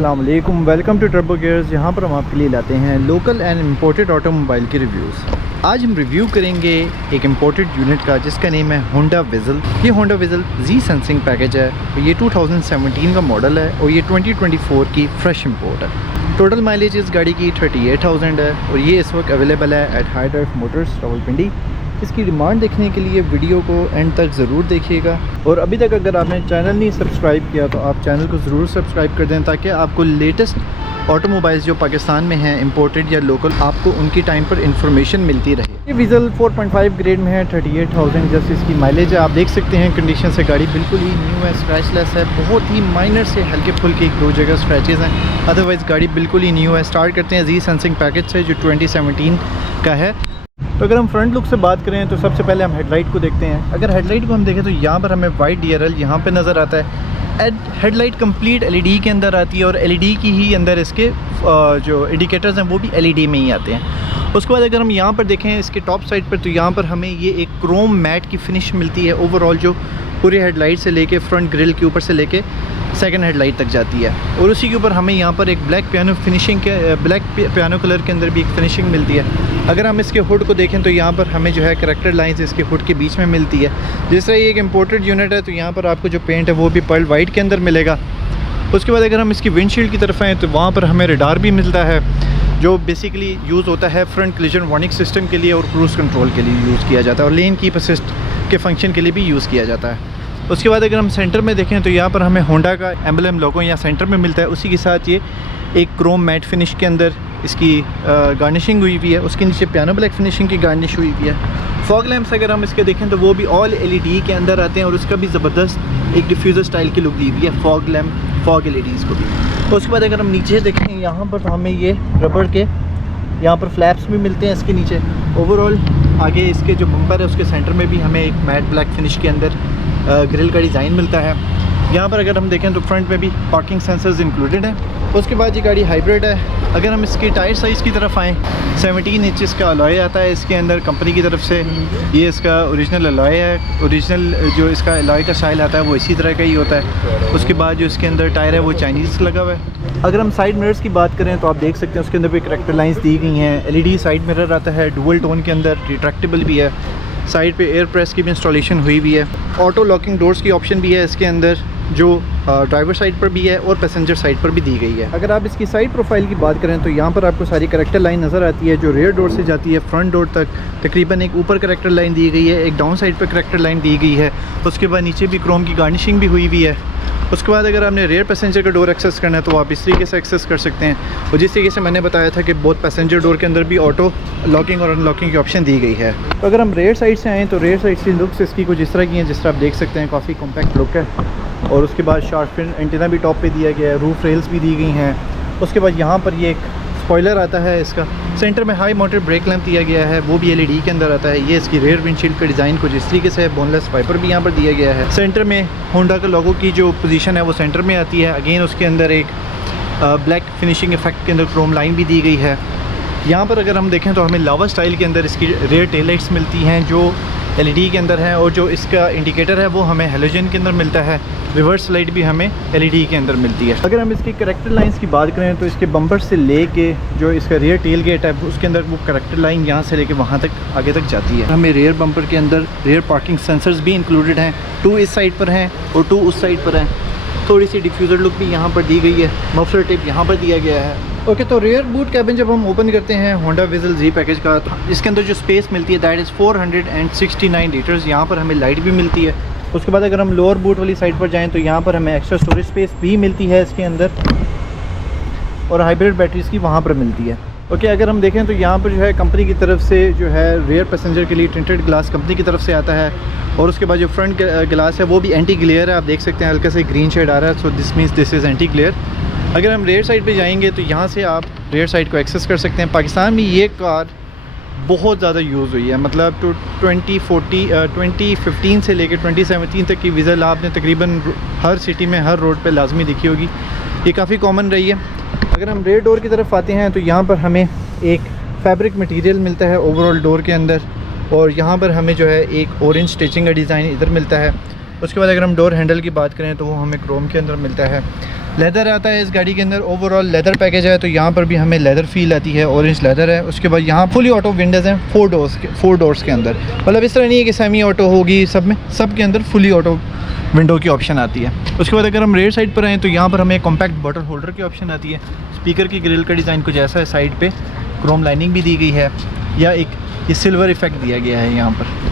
अस्सलाम वालेकुम, welcome to turbo gears. यहाँ पर हम आपके लिए लाते हैं लोकल एंड इम्पोर्टेड ऑटोमोबाइल के रिव्यूज़। आज हम रिव्यू करेंगे एक इम्पोर्टेड यूनिट का जिसका नेम है होंडा विज़ल। ये होंडा विज़ल जी सेंसिंग पैकेज है और ये 2017 का मॉडल है और ये 2024 की फ्रेश इम्पोर्ट है। टोटल माइलेज इस गाड़ी की 38,000 है और ये इस वक्त अवेलेबल है at high Drive Motors Rawalpindi. इसकी डिमांड देखने के लिए वीडियो को एंड तक ज़रूर देखिएगा और अभी तक अगर आपने चैनल नहीं सब्सक्राइब किया तो आप चैनल को ज़रूर सब्सक्राइब कर दें ताकि आपको लेटेस्ट ऑटोमोबाइल्स जो पाकिस्तान में हैं इंपोर्टेड या लोकल आपको उनकी टाइम पर इंफॉर्मेशन मिलती रहे। ये विज़ल 4.5 ग्रेड में है, 38,000 जस्ट इसकी माइलेज है। आप देख सकते हैं कंडीशन से गाड़ी बिल्कुल ही न्यू है, स्क्रैचलेस है, बहुत ही माइनर से हल्के फुल्के एक दो जगह स्क्रैचेस हैं, अदरवाइज़ गाड़ी बिल्कुल ही न्यू है। स्टार्ट करते हैं जी सेंसिंग पैकेज से जो 2017 का है। तो अगर हम फ्रंट लुक से बात करें तो सबसे पहले हम हेडलाइट को देखते हैं। अगर हेडलाइट को हम देखें तो यहाँ पर हमें वाइट DRL यहाँ पे नज़र आता है। हेडलाइट कंप्लीट LED के अंदर आती है और LED की ही अंदर इसके जो इंडिकेटर्स हैं वो भी LED में ही आते हैं। उसके बाद अगर हम यहाँ पर देखें इसके टॉप साइड पर तो यहाँ पर हमें ये एक क्रोम मैट की फिनिश मिलती है ओवरऑल, जो पूरे हेडलाइट से लेके फ्रंट ग्रिल के ऊपर से लेके सेकंड हेडलाइट तक जाती है। और उसी के ऊपर हमें यहाँ पर एक ब्लैक पियानो फिनिशिंग के ब्लैक पियानो कलर के अंदर भी एक फिनिशिंग मिलती है। अगर हम इसके हुड को देखें तो यहाँ पर हमें जो है करैक्टर लाइंस इसके हुड के बीच में मिलती है। जिस तरह ये एक इम्पोर्टेड यूनिट है तो यहाँ पर आपको जो पेंट है वो भी पर्ल वाइट के अंदर मिलेगा। उसके बाद अगर हम इसकी विंडशील्ड की तरफ आएँ तो वहाँ पर हमें रडार भी मिलता है जो बेसिकली यूज़ होता है फ्रंट कोलिजन वार्निंग सिस्टम के लिए और क्रूज़ कंट्रोल के लिए यूज़ किया जाता है और लेन कीप असिस्ट के फंक्शन के लिए भी यूज़ किया जाता है। उसके बाद अगर हम सेंटर में देखें तो यहाँ पर हमें होंडा का एम्बलम लोगो यहाँ सेंटर में मिलता है। उसी के साथ ये एक क्रोम मैट फिनिश के अंदर इसकी गार्निशिंग हुई हुई है। उसके नीचे पियानो ब्लैक फिनिशिंग की गार्निश हुई हुई है। फॉग लैंप्स अगर हम इसके देखें तो वो भी ऑल LED के अंदर आते हैं और उसका भी ज़बरदस्त एक डिफ्यूज़र स्टाइल की लुक दी हुई है फॉग लैम्प फॉग LEDs को भी। उसके बाद अगर हम नीचे देखें यहाँ पर तो हमें ये रबड़ के यहाँ पर फ्लैप्स भी मिलते हैं इसके नीचे। ओवरऑल आगे इसके जो बम्पर है उसके सेंटर में भी हमें एक मैट ब्लैक फिनिश के अंदर ग्रिल का डिज़ाइन मिलता है। यहाँ पर अगर हम देखें तो फ्रंट में भी पार्किंग सेंसर्स इंक्लूडेड हैं। उसके बाद ये गाड़ी हाइब्रिड है। अगर हम इसकी टायर साइज़ की तरफ आएँ 17 इंचज़ का अलॉय आता है इसके अंदर कंपनी की तरफ से। ये इसका ओरिजिनल अलॉय है। ओरिजिनल जो इसका अलॉय का स्टाइल आता है वो इसी तरह का ही होता है। उसके बाद जो इसके अंदर टायर है वो चाइनीज़ लगा हुआ है। अगर हम साइड मिरर्स की बात करें तो आप देख सकते हैं उसके अंदर भी करैक्टर लाइंस दी गई हैं। LED साइड मिरर आता है, डुअल टोन के अंदर, रिट्रैक्टेबल भी है। साइड पे एयर प्रेस की भी इंस्टॉलेशन हुई हुई है। ऑटो लॉकिंग डोर्स की ऑप्शन भी है इसके अंदर जो ड्राइवर साइड पर भी है और पैसेंजर साइड पर भी दी गई है। अगर आप इसकी साइड प्रोफाइल की बात करें तो यहाँ पर आपको सारी करैक्टर लाइन नज़र आती है जो रेयर डोर से जाती है फ्रंट डोर तक। तकरीबन एक ऊपर करैक्टर लाइन दी गई है, एक डाउन साइड पर करैक्टर लाइन दी गई है। उसके बाद नीचे भी क्रोम की गार्निशिंग भी हुई हुई है। उसके बाद अगर आपने रेयर पैसेंजर का डोर एक्सेस करना है तो आप इस तरीके से एक्सेस कर सकते हैं। और जिस तरीके से मैंने बताया था कि बहुत पैसेंजर डोर के अंदर भी ऑटो लॉकिंग और अनलॉकिंग की ऑप्शन दी गई है। तो अगर हम रेयर साइड से आएँ तो रेयर साइड से लुक्स इसकी कुछ इस तरह की हैं जिस तरह आप देख सकते हैं, काफ़ी कॉम्पैक्ट लुक है। और उसके बाद शार्क फिन एंटीना भी टॉप पे दिया गया है, रूफ रेल्स भी दी गई हैं। उसके बाद यहाँ पर ये एक स्पॉइलर आता है इसका। सेंटर में हाई माउंटेड ब्रेक लैंप दिया गया है, वो भी LED के अंदर आता है। ये इसकी रेयर विंडशील्ड का डिज़ाइन कुछ इस तरीके से है, बोनलेस वाइपर भी यहाँ पर दिया गया है। सेंटर में होंडा का लोगो की जो पोजीशन है वो सेंटर में आती है। अगेन उसके अंदर एक ब्लैक फिनिशिंग इफेक्ट के अंदर क्रोम लाइन भी दी गई है। यहाँ पर अगर हम देखें तो हमें लावा स्टाइल के अंदर इसकी रेयर टेल लाइट्स मिलती हैं जो LED के अंदर है और जो इसका इंडिकेटर है वो हमें हेलोजन के अंदर मिलता है। रिवर्स लाइट भी हमें LED के अंदर मिलती है। अगर हम इसकी करैक्टर लाइंस की बात करें तो इसके बम्पर से लेके जो इसका रेयर टेल गेट है उसके अंदर वो करैक्टर लाइन यहाँ से लेके वहाँ तक आगे तक जाती है। हमें रेयर बम्पर के अंदर रेयर पार्किंग सेंसर्स भी इंक्लूडेड हैं। 2 इस साइड पर हैं और 2 उस साइड पर हैं। थोड़ी सी डिफ्यूज़र लुक भी यहाँ पर दी गई है। मफलर टेप यहाँ पर दिया गया है। ओके, तो रेयर बूट कैबिन जब हम ओपन करते हैं होंडा विज़ल जी पैकेज का तो इसके अंदर जो स्पेस मिलती है दैट इज़ 469 लीटर्स। यहाँ पर हमें लाइट भी मिलती है। उसके बाद अगर हम लोअर बूट वाली साइड पर जाएं तो यहाँ पर हमें एक्स्ट्रा स्टोरेज स्पेस भी मिलती है इसके अंदर और हाइब्रिड बैटरीज़ की वहाँ पर मिलती है। ओके, अगर हम देखें तो यहाँ पर जो है कंपनी की तरफ से जो है रेयर पैसेंजर के लिए टिंटेड ग्लास कंपनी की तरफ से आता है। और उसके बाद जो फ्रंट ग्लास है वो भी एंटी ग्लेयर है। आप देख सकते हैं हल्का से ग्रीन शेड आ रहा है, so this means this is anti glare. अगर हम रेयर साइड पे जाएंगे तो यहाँ से आप रेयर साइड को एक्सेस कर सकते हैं। पाकिस्तान में ये कार बहुत ज़्यादा यूज़ हुई है, मतलब तो 2015 से लेकर 2017 तक की विज़ल आपने तकरीबन हर सिटी में हर रोड पे लाजमी दिखी होगी। ये काफ़ी कॉमन रही है। अगर हम रेयर डोर की तरफ आते हैं तो यहाँ पर हमें एक फैब्रिक मटेरियल मिलता है ओवरऑल डोर के अंदर और यहाँ पर हमें जो है एक ऑरेंज स्टिचिंग का डिज़ाइन इधर मिलता है। उसके बाद अगर हम डोर हैंडल की बात करें तो वो हमें क्रोम के अंदर मिलता है। लेदर आता है इस गाड़ी के अंदर, ओवरऑल लेदर पैकेज है, तो यहाँ पर भी हमें लेदर फील आती है, ऑरेंज लेदर है। उसके बाद यहाँ फुली ऑटो विंडोज़ हैं 4 डोर्स के अंदर, मतलब इस तरह नहीं है कि सेमी ऑटो होगी, सब के अंदर फुली ऑटो विंडो की ऑप्शन आती है। उसके बाद अगर हम रेयर साइड पर आएँ तो यहाँ पर हमें कॉम्पैक्ट बॉटल होल्डर की ऑप्शन आती है। स्पीकर की ग्रिल का डिज़ाइन कुछ ऐसा है, साइड पे क्रोम लाइनिंग भी दी गई है, या एक ये सिल्वर इफेक्ट दिया गया है यहाँ पर।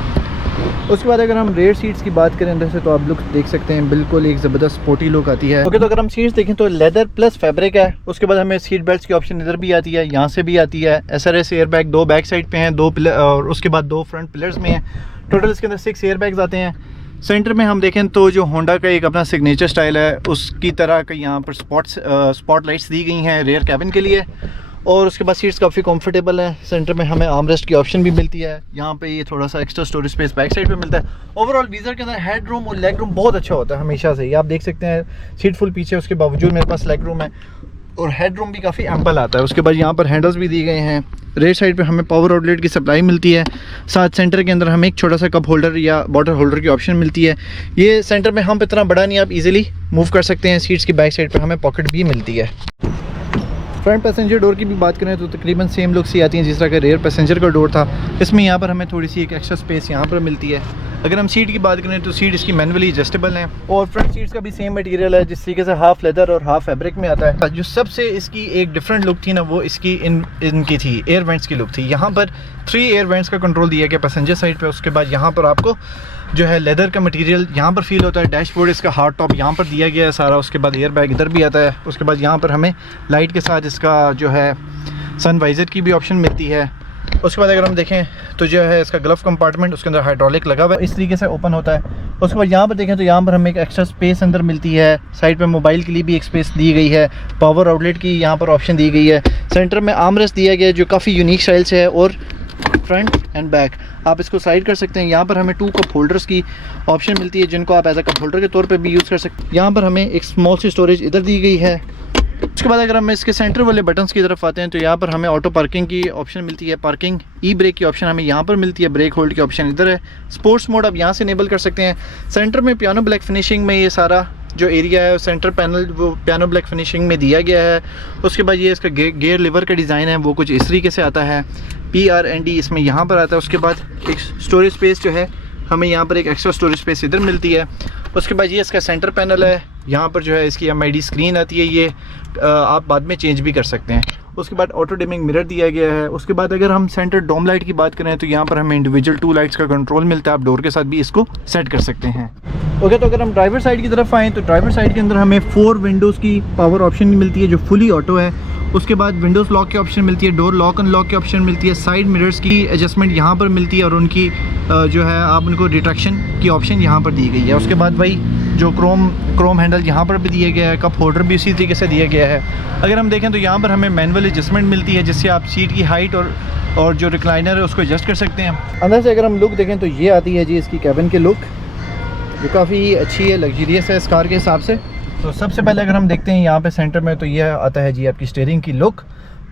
उसके बाद अगर हम रेयर सीट्स की बात करें अंदर से, तो आप लुक देख सकते हैं, बिल्कुल एक ज़बरदस्त स्पोर्टी लुक आती है। ओके, तो अगर हम सीट्स देखें तो लेदर प्लस फैब्रिक है। उसके बाद हमें सीट बेल्ट की ऑप्शन इधर भी आती है, यहाँ से भी आती है। SRS air bag 2 back side पे हैं, 2 पिलर, और उसके बाद 2 फ्रंट पिलर्स में हैं। टोटल इसके अंदर 6 एयर बैग्स आते हैं। सेंटर में हम देखें तो जो होंडा का एक अपना सिग्नेचर स्टाइल है, उसकी तरह का यहाँ पर स्पॉट लाइट्स दी गई हैं रेयर कैबिन के लिए। और उसके बाद सीट्स काफ़ी कंफर्टेबल है। सेंटर में हमें आर्मरेस्ट की ऑप्शन भी मिलती है। यहाँ पे ये थोड़ा सा extra storage space back side पे मिलता है। ओवरऑल वीज़र के अंदर हेड रूम और लेग रूम बहुत अच्छा होता है हमेशा से ही। आप देख सकते हैं सीट फुल पीछे, उसके बावजूद मेरे पास लेग रूम है और हेड रूम भी काफ़ी एम्पल आता है। उसके बाद यहाँ पर हैंडल्स भी दिए गए हैं। रेयर साइड पे हमें पावर आउटलेट की सप्लाई मिलती है। साथ सेंटर के अंदर हमें एक छोटा सा कप होल्डर या बॉटल होल्डर की ऑप्शन मिलती है। ये सेंटर में हम इतना बड़ा नहीं, आप इजीली मूव कर सकते हैं। सीट्स की बैक साइड पे हमें पॉकेट भी मिलती है। फ्रंट पैसेंजर डोर की भी बात करें तो तकरीबन सेम लुक सी आती हैं जिस तरह का रेयर पैसेंजर का डोर था। इसमें यहाँ पर हमें थोड़ी सी एक एक्स्ट्रा स्पेस यहाँ पर मिलती है। अगर हम सीट की बात करें तो सीट इसकी मैनुअली एडजस्टेबल है और फ्रंट सीट्स का भी सेम मटेरियल है, जिस तरीके से हाफ लेदर और हाफ फैब्रिक में आता है। जो सबसे इसकी एक डिफरेंट लुक थी ना, वो इसकी इनकी थी एयर वेंट्स की लुक थी। यहाँ पर 3 एयर वेंट्स का कंट्रोल दिया गया पैसेंजर साइड पे। उसके बाद यहाँ पर आपको जो है लेदर का मटेरियल यहाँ पर फील होता है। डैशबोर्ड इसका हार्ड टॉप यहाँ पर दिया गया है सारा। उसके बाद एयर बैग इधर भी आता है। उसके बाद यहाँ पर हमें लाइट के साथ इसका जो है सन वाइजर की भी ऑप्शन मिलती है। उसके बाद अगर हम देखें तो जो है इसका ग्लव कंपार्टमेंट, उसके अंदर हाइड्रोलिक लगा हुआ है, इस तरीके से ओपन होता है। उसके बाद यहाँ पर देखें तो यहाँ पर हमें एक एक्स्ट्रा स्पेस अंदर मिलती है। साइड पे मोबाइल के लिए भी एक स्पेस दी गई है। पावर आउटलेट की यहाँ पर ऑप्शन दी गई है। सेंटर में आर्मरेस्ट दिया गया है जो काफ़ी यूनिक स्टाइल से है, और फ्रंट एंड बैक आप इसको साइड कर सकते हैं। यहाँ पर हमें 2 कप होल्डर्स की ऑप्शन मिलती है, जिनको आप एज अ कप होल्डर के तौर पे भी यूज़ कर सकते हैं। यहाँ पर हमें एक स्मॉल सी स्टोरेज इधर दी गई है। उसके बाद अगर हम इसके सेंटर वाले बटन्स की तरफ आते हैं तो यहाँ पर हमें ऑटो पार्किंग की ऑप्शन मिलती है। पार्किंग ई ब्रेक की ऑप्शन हमें यहाँ पर मिलती है। ब्रेक होल्ड की ऑप्शन इधर है। स्पोर्ट्स मोड आप यहाँ से इनेबल कर सकते हैं। सेंटर में पियानो ब्लैक फिनिशिंग में ये सारा जो एरिया है, सेंटर पैनल वो पियानो ब्लैक फिनिशिंग में दिया गया है। उसके बाद ये इसका गेयर लीवर का डिज़ाइन है, वो कुछ इस तरीके से आता है। PRND इसमें यहाँ पर आता है। उसके बाद एक स्टोरेज स्पेस जो है हमें यहाँ पर एक एक्स्ट्रा स्टोरेज स्पेस इधर मिलती है। उसके बाद ये इसका सेंटर पैनल है। यहाँ पर जो है इसकी MID स्क्रीन आती है, ये आप बाद में चेंज भी कर सकते हैं। उसके बाद ऑटो डिमिंग मिरर दिया गया है। उसके बाद अगर हम सेंटर डोम लाइट की बात करें तो यहाँ पर हमें इंडिविजुअल 2 लाइट्स का कंट्रोल मिलता है। आप डोर के साथ भी इसको सेट कर सकते हैं। ओके, तो अगर हम ड्राइवर साइड की तरफ आएँ तो ड्राइवर साइड के अंदर हमें 4 विंडोज़ की पावर ऑप्शन मिलती है जो फुली ऑटो है। उसके बाद विंडोज़ लॉक की ऑप्शन मिलती है। डोर लॉक अनलॉक की ऑप्शन मिलती है। साइड मिरर्स की एडजस्टमेंट यहाँ पर मिलती है और उनकी जो है आप उनको रिट्रैक्शन की ऑप्शन यहाँ पर दी गई है। उसके बाद भाई जो क्रोम हैंडल यहाँ पर भी दिया गया है। कप होल्डर भी उसी तरीके से दिया गया है। अगर हम देखें तो यहाँ पर हमें मैनुअल एडजस्टमेंट मिलती है, जिससे आप सीट की हाइट और जो रिक्लाइनर है उसको एडजस्ट कर सकते हैं। अंदर से अगर हम लुक देखें तो ये आती है जी इसकी कैबिन की लुक, जो काफ़ी अच्छी है, लग्जरियस है इस कार के हिसाब से। तो सबसे पहले अगर हम देखते हैं यहाँ पे सेंटर में, तो ये आता है जी आपकी स्टीयरिंग की लुक।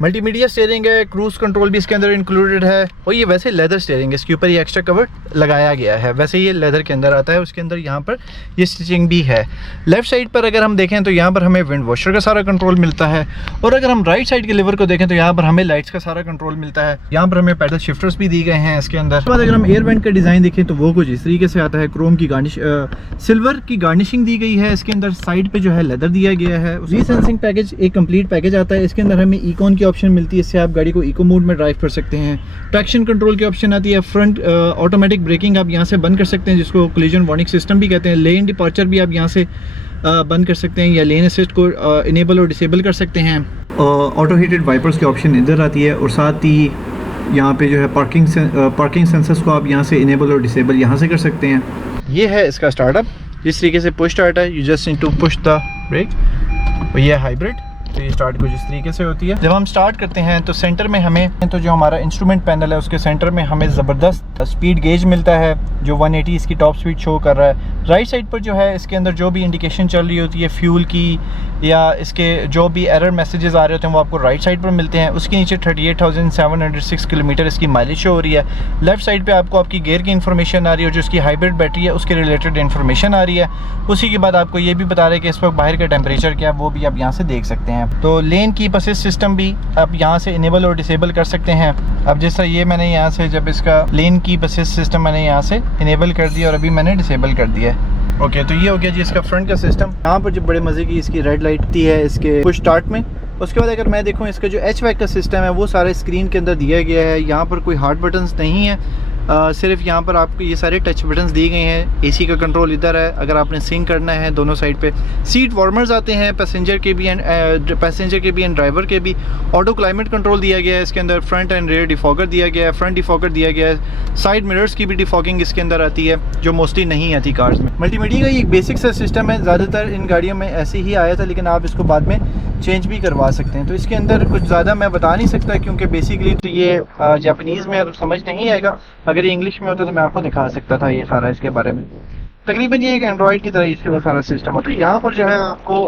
मल्टीमीडिया स्टीयरिंग है। क्रूज़ कंट्रोल भी इसके अंदर इंक्लूडेड है। और ये वैसे लेदर स्टीयरिंग है, इसके ऊपर ये एक्स्ट्रा कवर लगाया गया है। वैसे ये लेदर के अंदर आता है। उसके अंदर यहाँ पर ये स्टिचिंग भी है। लेफ़्ट साइड पर अगर हम देखें तो यहाँ पर हमें विंड वॉशर का सारा कंट्रोल मिलता है। और अगर हम राइट साइड के लीवर को देखें तो यहाँ पर हमें लाइट्स का सारा कंट्रोल मिलता है। यहाँ पर हमें पैडल शिफ्टर्स भी दिए गए हैं इसके अंदर। उसके बाद अगर हम एयर वेंट का डिज़ाइन देखें तो वो कुछ इस तरीके से आता है। क्रोम की गार्निश, सिल्वर की गार्निशिंग दी गई है। इसके अंदर साइड पर जो है लेदर दिया गया है। रीसेंसिंग पैकेज एक कंप्लीट पैकेज आता है। इसके अंदर हमें इकॉन की ऑप्शन मिलती है, इससे आप गाड़ी को इको मोड में ड्राइव कर सकते हैं। ट्रैक्शन कंट्रोल की ऑप्शन आती है। फ्रंट ऑटोमेटिक ब्रेकिंग आप यहाँ से बंद कर सकते हैं, जिसको कोलिजन वार्निंग सिस्टम भी कहते हैं। लेन डिपार्चर भी आप यहाँ से बंद कर सकते हैं, या लेन असिस्ट को इनेबल और डिसेबल कर सकते हैं। ऑटो हीटेड वाइपर्स की ऑप्शन इधर आती है। और साथ ही यहाँ पे जो है पार्किंग सेंसर्स को आप यहाँ से इनेबल और डिसेबल यहाँ से कर सकते हैं। ये है इसका स्टार्टअप। जिस तरीके से पुश स्टार्ट है, you just need to push the brake. और ये हाइब्रिड। तो ये स्टार्ट कुछ इस तरीके से होती है। जब हम स्टार्ट करते हैं तो सेंटर में हमें तो जो हमारा इंस्ट्रूमेंट पैनल है उसके सेंटर में हमें ज़बरदस्त स्पीड गेज मिलता है जो 180 इसकी टॉप स्पीड शो कर रहा है। राइट साइड पर जो है इसके अंदर जो भी इंडिकेशन चल रही होती है फ्यूल की या इसके जो भी एरर मैसेजेस आ रहे होते हैं वो आपको राइट साइड पर मिलते हैं। उसके नीचे 38,706 किलोमीटर इसकी माइलेज शो हो रही है। लेफ्ट साइड पे आपको आपकी गियर की इन्फॉर्मेशन आ रही है और जो इसकी हाइब्रिड बैटरी है उसके रिलेटेड इन्फॉर्मेशन आ रही है। उसी के बाद आपको ये भी बता रहे हैं कि इस वक्त बाहर का टेम्परेचर क्या है, वो भी आप यहाँ से देख सकते हैं। तो लेन कीप असिस्ट सिस्टम भी आप यहाँ से इनेबल और डिसेबल कर सकते हैं। अब जैसा ये मैंने यहाँ से जब इसका लेन कीप असिस्ट सिस्टम मैंने यहाँ से इनेबल कर दिया और अभी मैंने डिसेबल कर दिया है। ओके, तो ये हो गया जी इसका फ्रंट का सिस्टम। यहाँ पर जो बड़े मज़े की इसकी रेड लाइट थी है इसके पुश स्टार्ट में। उसके बाद अगर मैं देखूँ इसका जो HVAC का सिस्टम है वो सारे स्क्रीन के अंदर दिया गया है। यहाँ पर कोई हार्ड बटन्स नहीं है, सिर्फ यहाँ पर आपको ये सारे टच बटन्स दिए गए हैं। AC का कंट्रोल इधर है अगर आपने सिंक करना है दोनों साइड पे। सीट वार्मर्स आते हैं पैसेंजर के भी एंड ड्राइवर के भी। ऑटो क्लाइमेट कंट्रोल दिया गया है इसके अंदर। फ्रंट एंड रेयर डिफॉगर दिया गया है, फ्रंट डिफॉगर दिया गया है। साइड मिरर्स की भी डिफॉगिंग इसके अंदर आती है जो मोस्टली नहीं आती कार्स में। मल्टीमीडिया का ये एक बेसिक सा सिस्टम है, ज़्यादातर इन गाड़ियों में ऐसे ही आया था लेकिन आप इसको बाद में चेंज भी करवा सकते हैं। तो इसके अंदर कुछ ज़्यादा मैं बता नहीं सकता क्योंकि बेसिकली तो ये जापानीज़ में समझ नहीं आएगा। अगर ये इंग्लिश में होता तो मैं आपको दिखा सकता था ये सारा इसके बारे में। तकरीबन ये एक एंड्रॉइड की तरह इसका सारा सिस्टम होता है। यहाँ पर जो है आपको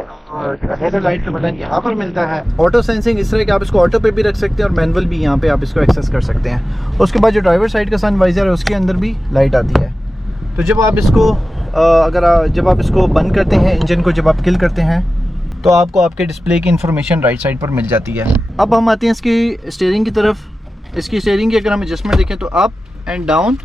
हेडलाइट का बटन यहाँ पर मिलता है। ऑटो सेंसिंग इस तरह कि आप इसको ऑटो पे भी रख सकते हैं और मैनुअल भी यहाँ पे आप इसको एक्सेस कर सकते हैं। उसके बाद जो ड्राइवर साइड का सन वाइजर है उसके अंदर भी लाइट आती है। तो जब आप इसको जब आप इसको बंद करते हैं इंजन को, जब आप किल करते हैं तो आपको आपके डिस्प्ले की इन्फॉर्मेशन राइट साइड पर मिल जाती है। अब हम आते हैं इसकी स्टीयरिंग की तरफ। इसकी स्टीयरिंग की अगर हम एडजस्टमेंट देखें तो up and down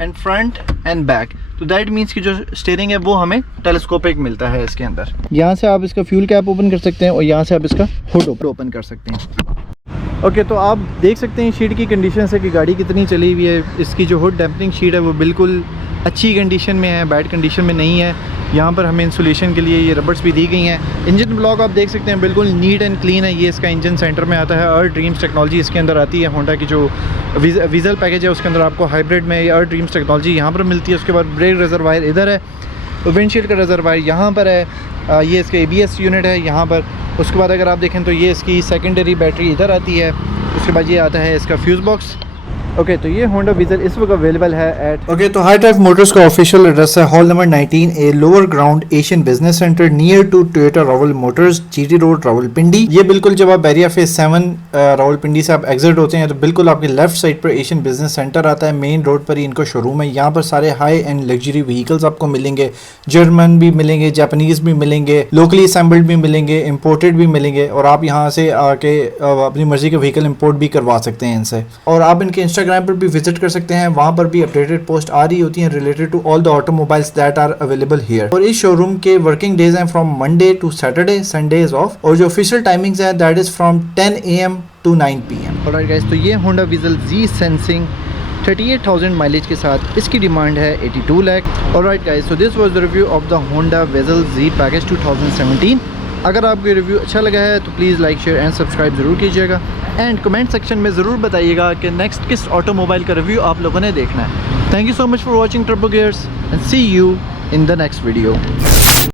and front end back, तो दैट मीन्स कि जो स्टीयरिंग है वो हमें टेलीस्कोपिक मिलता है इसके अंदर। यहाँ से आप इसका फ्यूल कैप ओपन कर सकते हैं और यहाँ से आप इसका हुड ओपन कर सकते हैं। ओके, तो आप देख सकते हैं शीट की कंडीशन से कि गाड़ी कितनी चली हुई है। इसकी जो हुड डैम्पनिंग शीट है वो बिल्कुल अच्छी कंडीशन में है, बैड कंडीशन में नहीं है। यहाँ पर हमें इंसुलेशन के लिए ये रबर्स भी दी गई हैं। इंजन ब्लॉक आप देख सकते हैं बिल्कुल नीट एंड क्लीन है। ये इसका इंजन सेंटर में आता है। अर्थ ड्रीम्स टेक्नोलॉजी इसके अंदर आती है। होंडा की जो वीज़ल पैकेज है उसके अंदर आपको हाइब्रिड में ये अर्थ ड्रीम्स टेक्नोलॉजी यहाँ पर मिलती है। उसके बाद ब्रेक रिजर्वायर इधर है, तो विंडशील्ड का रिजर्वायर यहाँ पर है। ये इसका ABS यूनिट है यहाँ पर। उसके बाद अगर आप देखें तो ये इसकी सेकेंडरी बैटरी इधर आती है। उसके बाद ये आता है इसका फ्यूज़ बॉक्स। ओके, तो ये होंडा विज़ल इस वक्त अवेलेबल है एट तो हाई ड्राइव मोटर्स का ऑफिशियल एड्रेस है hall number 19A lower ground Asian business centre near to Toyota Rawal Motors, GT road Rawalpindi. ये बिल्कुल जब आप बैरिया फेज 7 रावलपिंडी से आप एग्जिट होते हैं तो बिल्कुल आपके लेफ्ट साइड पर एशियन बिजनेस सेंटर आता है। मेन रोड पर ही इनको शोरूम है। यहाँ पर सारे हाई एंड लग्जरी व्हीकल्स आपको मिलेंगे। जर्मन भी मिलेंगे, जापानीज भी मिलेंगे, लोकली असेंबल्ड भी मिलेंगे, इम्पोर्टेड भी मिलेंगे और आप यहाँ से आके अपनी मर्जी के व्हीकल इम्पोर्ट भी करवा सकते हैं इनसे। और आप इनके इंस्टाग्राम पर भी विजिट कर सकते हैं, वहां पर भी अपडेटेड पोस्ट आ रही होती हैं related to all the automobiles that are available here. और इस शोरूम के वर्किंग डेज हैं from Monday to Saturday, Sunday is off. और जो ऑफिशियल टाइमिंग्स है that is from 10 AM to 9 PM। Alright guys, तो ये Honda Vezel Z sensing 38,000 mileage के साथ इसकी डिमांड है 82 lakh. Alright guys, so this was the review of the Honda Vezel Z package 2017। अगर आपको ये रिव्यू अच्छा लगा है तो please like share and subscribe ज़रूर कीजिएगा एंड कमेंट सेक्शन में ज़रूर बताइएगा कि नेक्स्ट किस ऑटोमोबाइल का रिव्यू आप लोगों ने देखना है। Thank you so much for watching Turbo Gears and see you in the next video.